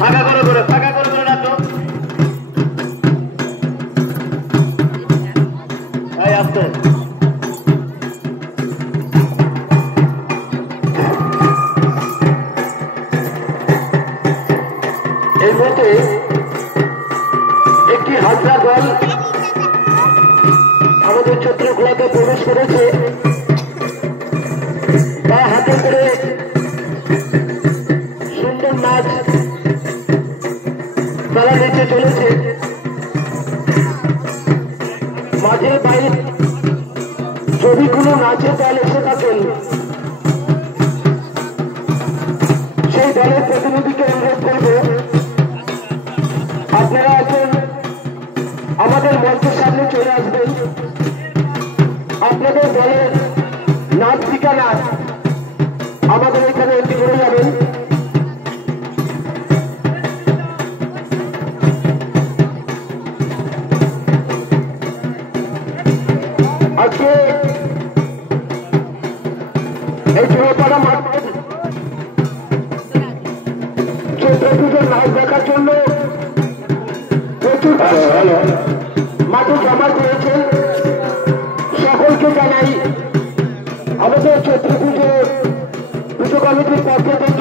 ফাঁকা করে নাচো। এই আসতে এই মতে একটি হাজরা দল আমাদের ছত্রখোলাতে প্রবেশ করেছে, বা হাতে করে সুন্দর নাচ তারা নিতে চলেছে। মাঝে বাইরে যদি কোনো নাচের দল এসে থাকেন, সেই দলের প্রতিনিধিকে অনুরোধ করব আপনারা এখন আমাদের মঞ্চের সামনে চলে আসবেন। আপনাদের দলের নাচ ঠিকানা আমাদের এখানে এন্ট্রি করে যাবেন। আজকে এই চুড়োপাড়া মাঠের চৈত্র পুজোর নাচ দেখার জন্য প্রচুর মাঠে জমা করেছে। সকলকে জানাই আমাদের চৈত্র পুজো কমিটির পক্ষ থেকে